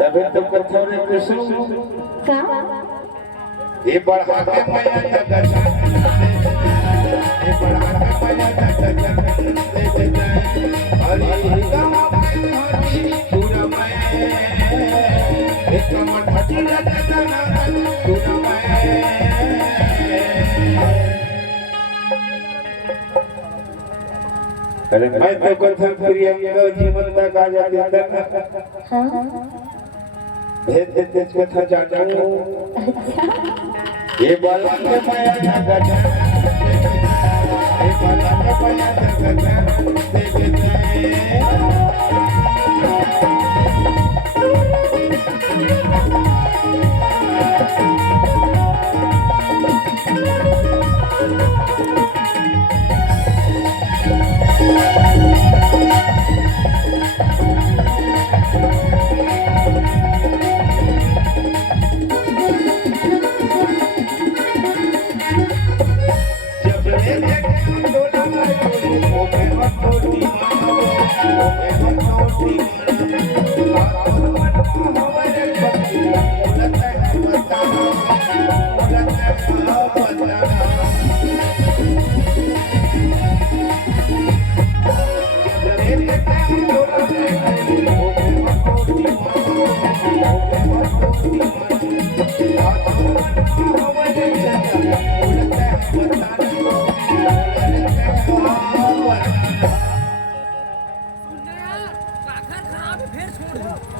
तभी तो कथों ने कृष्ण ये बढ़ा के माया जगत ये बढ़ा के माया जगत हरि राम हरि पूरा मैं एक कमर हरि जगत पूरा मैं अरे मैं तो कथा प्रियंका जीवन तक आ जाती है हां भेद तेज कथा जानू ये बाला के माया जगत ये बाला के माया जगत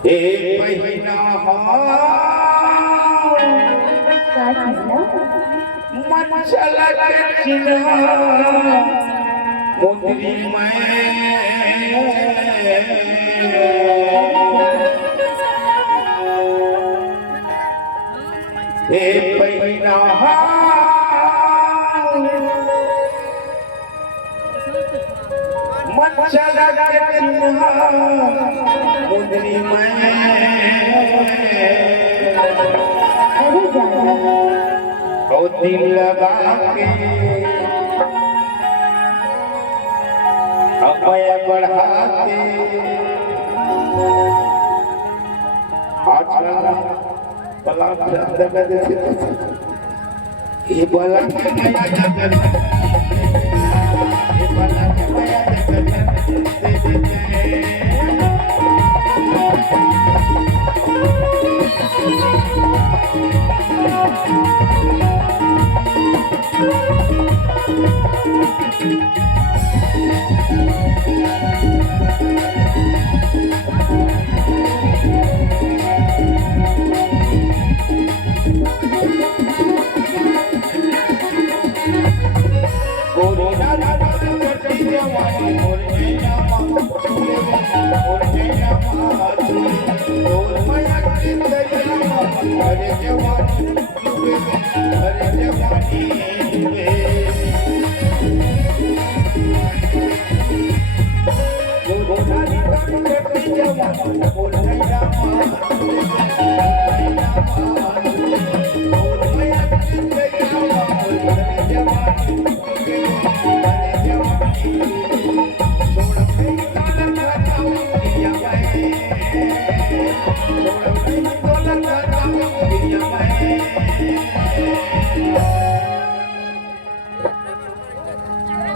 एक महीना मचला के चिन्हा मुंदरी में एक महीना मचला के चिन्हा मुंदरी में और दिल लगा के अपया बढ़ा के आजकल पलाक अंदर में देते ये बला के माया जगत ये बला के माया जगत दे देते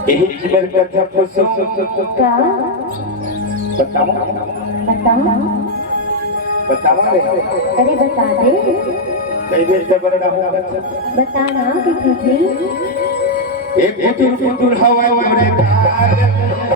यही जीवन कथा पुसो क्या बताओ बताओ बताओ रे अरे बता दे कई बेर जब बड़ा बताना कि तुझे एक पुतुल हवा रे